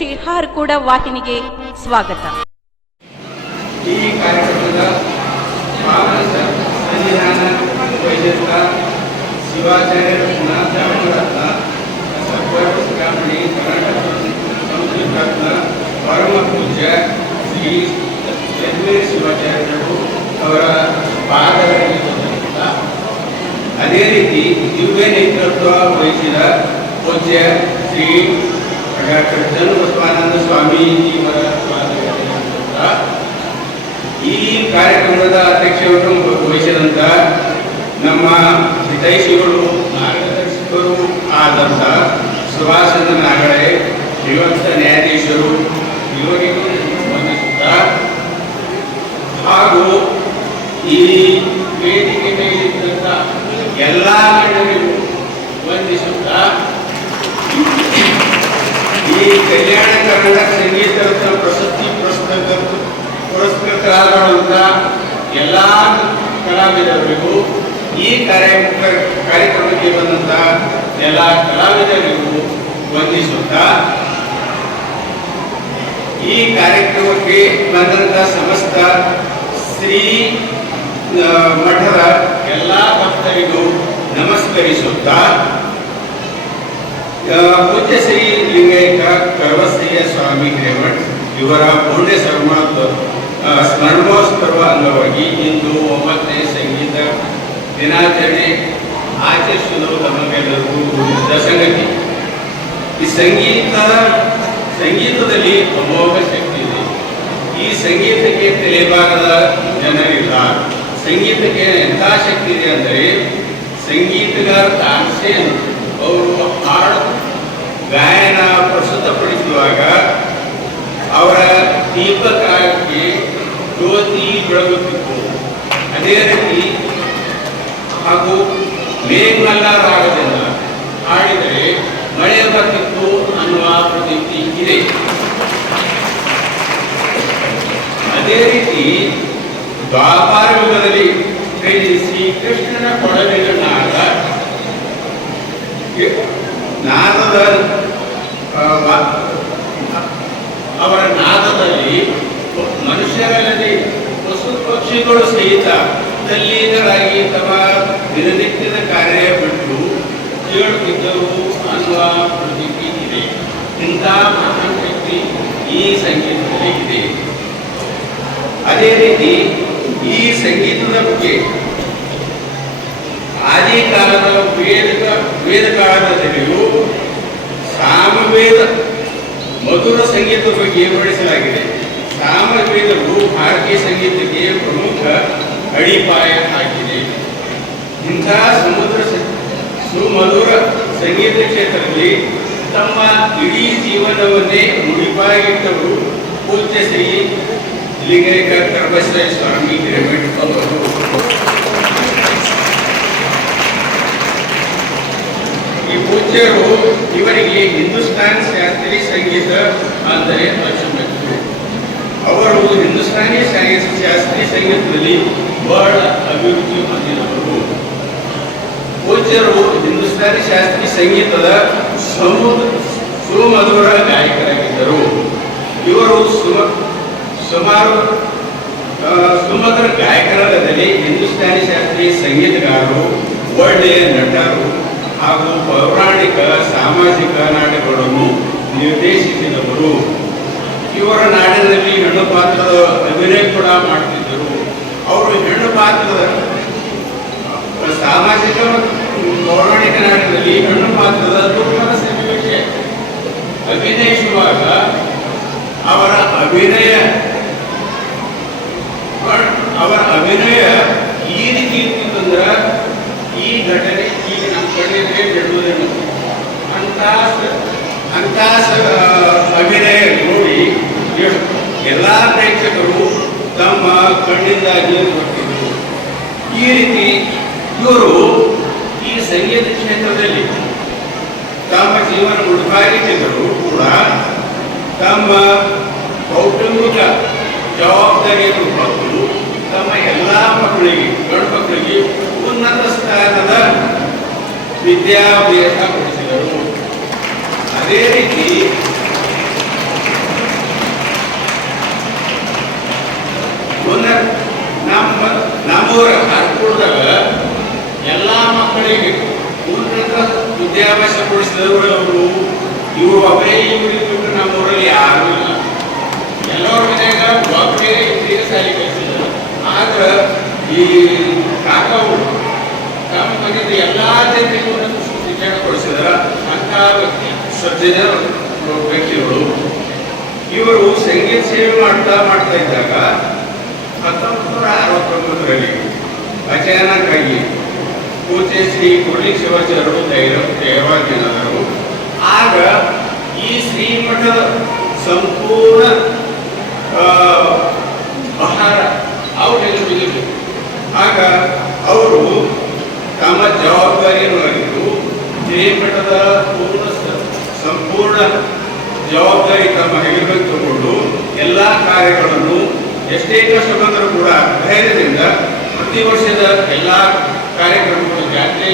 ಶ್ರೀ ಕೂಡ ವಾಹಿನಿಗೆ ಸ್ವಾಗತ. ಈ ಕಾರ್ಯಕ್ರಮದ ಪೂಜ್ಯ ಅದೇ ರೀತಿ ದಿವ್ಯ ನೇತೃತ್ವ ವಹಿಸಿದ ಪೂಜ್ಯ ಶ್ರೀ ಡಾಕ್ಟರ್ ಚನ್ನಬಸವಾನಂದ ಸ್ವಾಮೀಜಿಯವರ ಈ ಕಾರ್ಯಕ್ರಮದ ಅಧ್ಯಕ್ಷವನ್ನು ವಹಿಸಿದಂತ ನಮ್ಮ ಹಿತೈಷಿಗಳು ಮಾರ್ಗದರ್ಶಕರು ಆದಂತ ಸುಭಾಷ್ ಚಂದ್ರ ನಾಗಡೆ ನಿವೃತ್ತ ನ್ಯಾಯಾಧೀಶರು ವಂದಿಸುತ್ತಾ ಹಾಗೂ ಈ ವೇದಿಕೆ ಮೇಲಿದ್ದಂಥ ಎಲ್ಲ ಗಣ್ಯರಿಗೂ ವಂದಿಸುತ್ತಾ ಈ ಕಲ್ಯಾಣ ಕನ್ನಡ ಸಂಗೀತ ರತ್ನ ಪ್ರಶಸ್ತಿ ಪುರಸ್ಕೃತ ಎಲ್ಲ ಕಲಾವಿದರಿಗೂ ಈ ಕಾರ್ಯ ಕಾರ್ಯಕ್ರಮಕ್ಕೆ ಬಂದಂತಹ ಎಲ್ಲ ಕಲಾವಿದರಿಗೂ ವಂದಿಸುತ್ತಾ ಈ ಕಾರ್ಯಕ್ರಮಕ್ಕೆ ಬಂದಂಥ ಸಮಸ್ತ ಶ್ರೀ ಮಠದ ಎಲ್ಲ ಭಕ್ತರಿಗೂ ನಮಸ್ಕರಿಸುತ್ತಾ ಆ, ಪೂಜ್ಯ ಶ್ರೀ ಲಿಂಗೈಕ ಕರ್ವಸಯ್ಯ ಸ್ವಾಮಿ ಹಿರೇಮಠ್ ಇವರ ಪುಣ್ಯ ಸರ್ಮ ಸ್ಮರಣೋತ್ಸವ ಅಂಗವಾಗಿ ಇಂದು ಒಂಬತ್ತನೇ ಸಂಗೀತ ದಿನಾಚರಣೆ ಆಚರಿಸುವುದು ತಮಗೆಲ್ಲರಿಗೂ ಸಂಗತಿ. ಈ ಸಂಗೀತ ಸಂಗೀತದಲ್ಲಿ ಅಮೋಘ ಶಕ್ತಿ ಇದೆ. ಈ ಸಂಗೀತಕ್ಕೆ ತಲೆಬಾರದ ಜನರಿಲ್ಲ. ಸಂಗೀತಕ್ಕೆ ಎಂಥ ಶಕ್ತಿ ಇದೆ ಅಂದರೆ ಸಂಗೀತಗಾರ ತಾನ್ಸೇನ್ ಅವರು ಹಾಡು ಗಾಯನ ಪ್ರಸ್ತುತಪಡಿಸುವಾಗ ಅವರ ದೀಪಕಾರಕ್ಕೆ ಜ್ಯೋತಿ ಬೆಳಗುತ್ತಿತ್ತು. ಅದೇ ರೀತಿ ಹಾಗೂ ಮೇಘಮಲ್ಲ ರಾಗದಿಂದ ಹಾಡಿದರೆ ಮಳೆ ಬರ್ತಿತ್ತು ಅನ್ನುವ ಪ್ರತೀತಿ ಇದೆ. ಅದೇ ರೀತಿ ದ್ವಾಪಾರ ಯುಗದಲ್ಲಿ ಶ್ರೀ ಕೃಷ್ಣನ ಕೊಡಲಿನ ನಾದದ ಅವರ ನಾದದಲ್ಲಿ ಮನುಷ್ಯರಲ್ಲದೆ ಪಶು ಪಕ್ಷಿಗಳು ಸಹಿತ ತಲ್ಲೀನರಾಗಿ ತಮ್ಮ ದಿನನಿತ್ಯದ ಕಾರ್ಯ ಬಿಟ್ಟು ಕೇಳುತ್ತಿದ್ದವು ಅನ್ನುವ ಪ್ರತೀತಿ ಇದೆ. ಇಂಥ ಮಹಾನ್ ಶಕ್ತಿ ಈ ಸಂಗೀತದಲ್ಲಿ ಇದೆ. ಅದೇ ರೀತಿ ಈ ಸಂಗೀತದ ಬಗ್ಗೆ ಆದಿ ಕಾಲದ ವೇದ ವೇದ ಕಾಲದಲ್ಲಿಯೂ ಸಾಮವೇದ ಮಧುರ ಸಂಗೀತದ ಬಗ್ಗೆ ವಿವರಿಸಲಾಗಿದೆ ಸಾಮವೇದವು ಭಾರತೀಯ ಸಂಗೀತಕ್ಕೆ ಪ್ರಮುಖ ಅಡಿಪಾಯ ಹಾಕಿದೆ ಇಂಥ ಸಮುದ್ರ ಸುಮಧುರ ಸಂಗೀತ ಕ್ಷೇತ್ರದಲ್ಲಿ ತಮ್ಮ ಇಡೀ ಜೀವನವನ್ನೇ ಮುಡಿಪಾಗಿಟ್ಟವರು ಪೂಜ್ಯ ಶ್ರೀ ಲಿಂಗೈಕ ಕರ್ಬಶ್ವರ ಸ್ವಾಮಿ ಹಿರೇಮಠ್ ಅವರು. ಪೂಜ್ಯರು ಇವರಿಗೆ ಹಿಂದೂಸ್ತಾನ್ ಶಾಸ್ತ್ರೀಯ ಸಂಗೀತ ಅಂದರೆ ಅಚ್ಚುಮೆಚ್ಚು ಅವರು ಹಿಂದೂಸ್ತಾನಿ ಶಾಸ್ತ್ರೀಯ ಸಂಗೀತದಲ್ಲಿ ಬಹಳ ಅಭಿವೃದ್ಧಿ ಹೊಂದಿದವರು. ಪೂಜ್ಯರು ಹಿಂದೂಸ್ತಾನಿ ಶಾಸ್ತ್ರೀಯ ಸಂಗೀತದ ಸಮುದ್ರ ಸುಮಧುರ ಗಾಯಕರಾಗಿದ್ದರು. ಇವರು ಸುಮ, ಸುಮಾರು ಸುಮಧುರ ಗಾಯಕರಲ್ಲದಲ್ಲಿ ಹಿಂದೂಸ್ತಾನಿ ಶಾಸ್ತ್ರೀಯ ಸಂಗೀತಗಾರರು, ಒಳ್ಳೆಯ ನಟರು ಹಾಗೂ ಪೌರಾಣಿಕ, ಸಾಮಾಜಿಕ ನಾಟಕಗಳನ್ನು ನಿರ್ದೇಶಿಸಿದವರು. ಇವರ ನಾಡಿನಲ್ಲಿ ಹೆಣ್ಣು ಪಾತ್ರದ ಅಭಿನಯ ಕೂಡ ಮಾಡ್ತಿದ್ದರು ಅವರು ಹೆಣ್ಣು ಪಾತ್ರದ ಸಾಮಾಜಿಕ ಪೌರಾಣಿಕ ನಾಟಕದಲ್ಲಿ ಹೆಣ್ಣು ಪಾತ್ರದ ದುಃಖದ ಸನ್ನಿವೇಶ. ಅಭಿನಯಿಸುವಾಗ ಅವರ ಅಭಿನಯ ಅವರ ಅಭಿನಯ ಈ ರೀತಿ ಇರ್ತಿತ್ತಂದ್ರ ಈ ಘಟನೆ ಈಗ ನಮ್ಮ ಕಡೆಯಲ್ಲೇ ಬಿಡುವುದೇನು ಅಂತ ಅಂತ ಅಭಿನಯ ನೋಡಿ ಎಲ್ಲ ಪ್ರೇಕ್ಷಕರು ತಮ್ಮ ಕಣ್ಣಿಂದಾಗಿ ನೋಡ್ತಿದ್ರು ಈ ರೀತಿ ಇವರು ಈ ಸಂಗೀತ ಕ್ಷೇತ್ರದಲ್ಲಿ ತಮ್ಮ ಜೀವನ ಮುಡುಪಾಗಿಟ್ಟಿದ್ದರು ಕೂಡ ತಮ್ಮ ಕೌಟುಂಬಿಕ ಜವಾಬ್ದಾರಿಯನ್ನು ಹೊತ್ತು ತಮ್ಮ ಎಲ್ಲ ಮಕ್ಕಳಿಗೆ, ಗಂಡು ಮಕ್ಕಳಿಗೆ ಉನ್ನತ ಸ್ಥಾನದ ವಿದ್ಯಾಭ್ಯಾಸ ಅದೇ ರೀತಿ ನಮ್ಮ ನಮ್ಮೂರ ಹಾರ್ಕೂಡ್ದಾಗ ಎಲ್ಲಾ ಮಕ್ಕಳಿಗೆ ಉನ್ನತ ವಿದ್ಯಾಭ್ಯಾಸ ಕೊಡಿಸಿದವರು ಸಜ್ಜನ ವ್ಯಕ್ತಿಗಳು ಇವರು ಸಂಗೀತ ಸೇವೆ ಮಾಡ್ತಾ ಮಾಡ್ತಾ ಇದ್ದಾಗ ಹತ್ತೊಂಬತ್ತು ನೂರ ಅರವತ್ತೊಂಬತ್ತರಲ್ಲಿ ಅಚಾನಕ್ಕಾಗಿ ಪೂಜೆ ಶ್ರೀ ಕುರ್ಲಿ ಶಿವಾಚಾರ್ಯರು ಧೈರ್ಯ ದೇವಾಧೀನದರು ಆಗ ಈ ಶ್ರೀಮಠ ಸಂಪೂರ್ಣ ಆ, ಆಹಾರ ಅವರೆಲ್ಲ ಬಿಡಬೇಕು ಆಗ ಅವರು ತಮ್ಮ ಜವಾಬ್ದಾರಿಯನ್ನು ಅರಿತು ಶ್ರೀಮಠದ ಪೂರ್ಣ ಸ- ಸಂಪೂರ್ಣ ಜವಾಬ್ದಾರಿ ತಮ್ಮ ಹೆಗಲಿಗೆ ತಗೊಂಡು ಎಲ್ಲ ಕಾರ್ಯಗಳನ್ನು ಎಷ್ಟೇ ಕಷ್ಟ ಬಂದರೂ ಕೂಡ ಧೈರ್ಯದಿಂದ ಪ್ರತಿ ವರ್ಷದ ಎಲ್ಲ ಕಾರ್ಯಕ್ರಮಗಳು ಜಾತ್ರೆ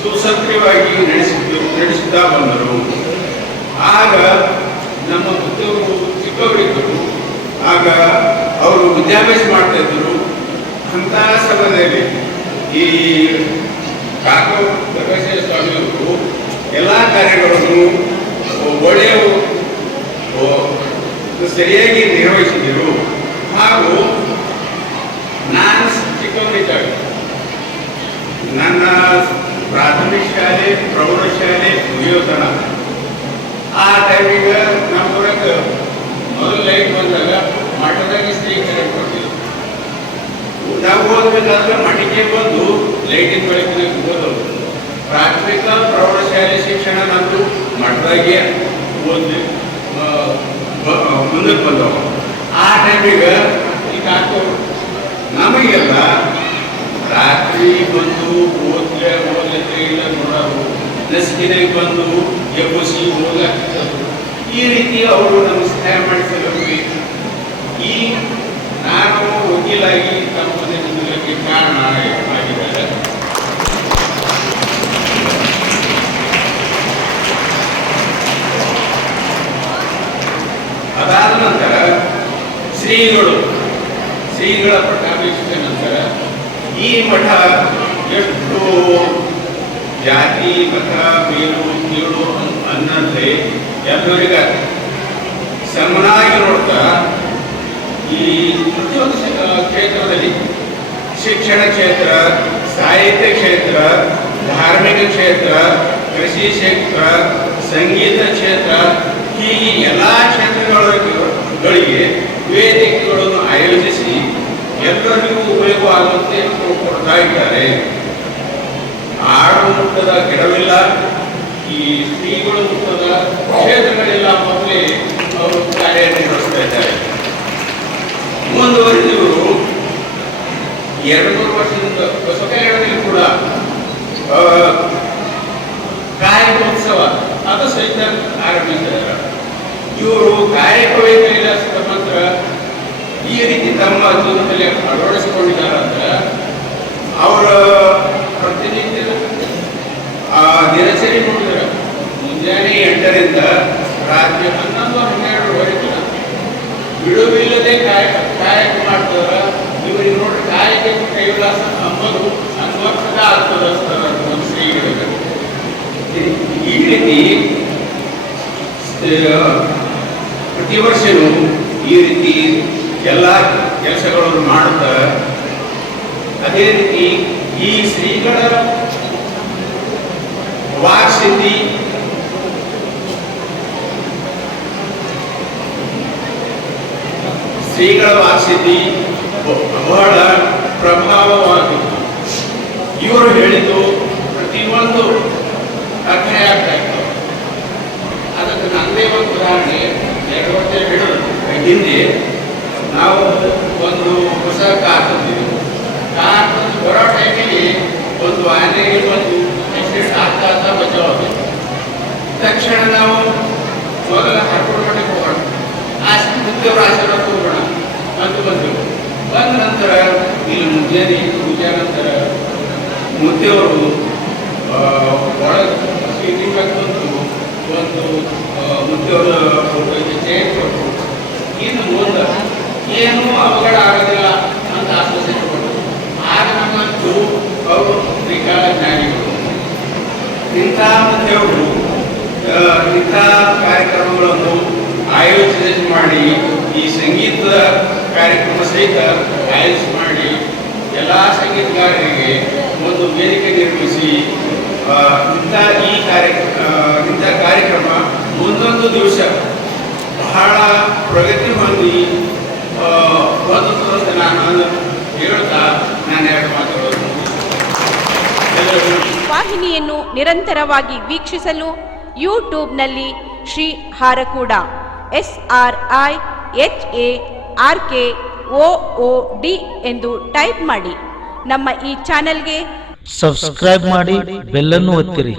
ಸುಸಕ್ರಿಯವಾಗಿ ನಡೆಸಿದ್ದು ನಡೆಸುತ್ತಾ ಬಂದರು. ಆಗ ನಮ್ಮ ಮುತ್ತವರು ಚಿಕ್ಕವರಿದ್ದರು. ಆಗ ಅವರು ವಿದ್ಯಾಭ್ಯಾಸ ಮಾಡ್ತಾ ಇದ್ದರು. ಅಂತ ಸಮಯದಲ್ಲಿ ಈ ಕಾಕ ಪ್ರಕಾಶ ಸ್ವಾಮಿಯವರು ಎಲ್ಲ ಕಾರ್ಯಗಳನ್ನು ಒಳ್ಳೆಯ ಸರಿಯಾಗಿ ನಿರ್ವಹಿಸಿದರು ಹಾಗೂ ನಾನು ಚಿಕ್ಕವನಿದ್ದಾಗ ನನ್ನ ಪ್ರಾಥಮಿಕ ಶಾಲೆ ಪ್ರೌಢಶಾಲೆ ಮುಗಿಯೋತನ ಆ ಟೈಮಿಗೆ ನಮ್ಮ ಊರಾಗ ಮೊದಲು ಲೈಟ್ ಬಂದಾಗ ಮಠದಾಗಿ ಸ್ತ್ರೀ ಕರೆಂಟ್ ನಾವು ಓದಬೇಕಾದ್ರೆ ಮಠಕ್ಕೆ ಬಂದು ಲೈಟಿನ ಬೆಳಕಿನ ಓದೋದು ಪ್ರಾಥಮಿಕ ಪ್ರೌಢಶಾಲೆ ಶಿಕ್ಷಣ ನಂದು ಮಠದಾಗೆ ಓದಿ ಮುಂದಕ್ಕೆ ಬಂದವು. ಆ ಟೈಮಿಗೆ ಈಗ ನಮಗೆಲ್ಲ ರಾತ್ರಿ ಬಂದು ಓದ್ಲೆ ಓದ್ಲಿಕ್ಕೆ ಇಲ್ಲ ನೋಡೋರು ನಸಿಕಿನಾಗ ಬಂದು ಎಬ್ಬಸಿ ಓದ್ಲಾಕ್ತಿದ್ರು ಈ ರೀತಿ ಅವರು ನಮ್ಗೆ ಸಹಾಯ ಮಾಡಿಸಲು ಈ ನಾನು ವಕೀಲಾಗಿ ತಮ್ಮ ಮನೆ ನಿಲ್ಲಕ್ಕೆ ಕಾರಣ ಆಗಿದ್ದಾರೆ ಅದಾದ ನಂತರ ಶ್ರೀಗಳು, ಶ್ರೀಗಳ ಪಟ್ಟಾಭಿಷೇಕ ನಂತರ ಈ ಮಠ ಎಷ್ಟು ಜಾತಿ ಮಠ ಮೇಲು, ಕೀಳು ಅನ್ನಂತೆ ಎಲ್ಲರಿಗ ಸಮನಾಗಿ ನೋಡ್ತಾ ಈ ಪ್ರತಿಯೊಂದು ಕ್ಷೇತ್ರದಲ್ಲಿ ಶಿಕ್ಷಣ ಕ್ಷೇತ್ರ, ಸಾಹಿತ್ಯ ಕ್ಷೇತ್ರ, ಧಾರ್ಮಿಕ ಕ್ಷೇತ್ರ, ಕೃಷಿ ಕ್ಷೇತ್ರ, ಸಂಗೀತ ಕ್ಷೇತ್ರ ಹೀಗೆ ಎಲ್ಲ ಕ್ಷೇತ್ರಗಳಿಗೆ ವೇದಿಕೆಗಳನ್ನು ಆಯೋಜಿಸಿ ಎಲ್ಲರಿಗೂ ಉಪಯೋಗವಾಗುವಂತೆ ಕೊಡ್ತಾ ಇದ್ದಾರೆ. ಆಡು ಮುಟ್ಟದ ಗಿಡವಿಲ್ಲ, ಈ ಸ್ತ್ರೀಗಳು ಮುಟ್ಟದ ಕ್ಷೇತ್ರಗಳೆಲ್ಲ ಮೊದಲೇ ಅವರು ಕಾರ್ಯನಿರ್ವಹಿಸ್ತಾ ಇದ್ದಾರೆ. ಮುಂದುವರೆದಿವರು ಎರಡು ವರ್ಷದಿಂದ ಹೊಸಕೆಗಳಲ್ಲಿ ಕೂಡ ಕಾರ್ಯೋತ್ಸವ ಅದು ಸಹಿತ ಆರಂಭಿಸಿದ್ದಾರೆ ಇವರು ಕಾಯಕವೇ ಇಲ್ಲ ಮಂತ್ರ ಈ ರೀತಿ ತಮ್ಮ ಜೀವನದಲ್ಲಿ ಅಳವಡಿಸಿಕೊಂಡಿದ್ದಾರೆ ಅವರ ಪ್ರತಿನಿತ್ಯ, ಆ, ದಿನಚರಿ ನೋಡಿದ್ರೆ ಮುಂಜಾನೆ ಎಂಟರಿಂದ ರಾತ್ರಿ ಹನ್ನೊಂದು ಹನ್ನೆರಡುವರೆಗೆ ಬಿಡುವಿಲ್ಲದೆ ಕಾಯಕ ಕಾಯಕ ಮಾಡ್ತಾರ ಇವರಿಗೆ ನೋಡ್ರಿ ಕಾಯಕ ಕೈವಿಲಾಸ ಅನ್ನೋದು ಅನ್ವರ್ಥದ ಆಗ್ತದ ನಮ್ಮ ಶ್ರೀಗಳಿಗೆ ಈ ರೀತಿ ಪ್ರತಿ ವರ್ಷನೂ ಈ ರೀತಿ ಎಲ್ಲ ಕೆಲಸಗಳನ್ನು ಮಾಡುತ್ತಾ, ಅದೇ ರೀತಿ ಈ ಶ್ರೀಗಳ ವಾಕ್ಸಿದ್ಧಿ ಶ್ರೀಗಳ ವಾಕ್ಸಿದ್ಧಿ ಬಹಳ ಪ್ರಭಾವವಾಗಿತ್ತು. ಇವರು ಹೇಳಿದ್ದು ಪ್ರತಿಯೊಂದು ಅರ್ಥ ಹಿಂದೆ ನಾವು ಒಂದು ಮಾಡಿ ಈ ಸಂಗೀತ ಕಾರ್ಯಕ್ರಮ ಸಹಿತ ಆಯೋಜಿಸಿ ಮಾಡಿ ಎಲ್ಲ ಸಂಗೀತಗಾರರಿಗೆ ಒಂದು ವೇದಿಕೆ ನಿರ್ಮಿಸಿ ಇಂಥ ಈ ಕಾರ್ಯ ಇಂಥ ಕಾರ್ಯಕ್ರಮ ಒಂದೊಂದು ದಿವಸ ಬಹಳ ಪ್ರಗತಿ ಹೊಂದಿ ಆ, ಹೊಂದುತ್ತದೆ ನಾನು ಹೇಳ್ತಾ ನಾನು ಎರಡು ಮಾತುಗಳು ವಾಹಿನಿಯನ್ನು ನಿರಂತರವಾಗಿ ವೀಕ್ಷಿಸಲು ಯೂಟ್ಯೂಬ್ನಲ್ಲಿ Shri Harakuda. S R I H A R K O O D ಎಂದು ಟೈಪ್ ಮಾಡಿ. ನಮ್ಮ ಈ ಚಾನೆಲ್ಗೆ ಸಬ್ಸ್ಕ್ರೈಬ್ ಮಾಡಿ, ಬೆಲ್ಲನ್ನು ಒತ್ತಿರಿ.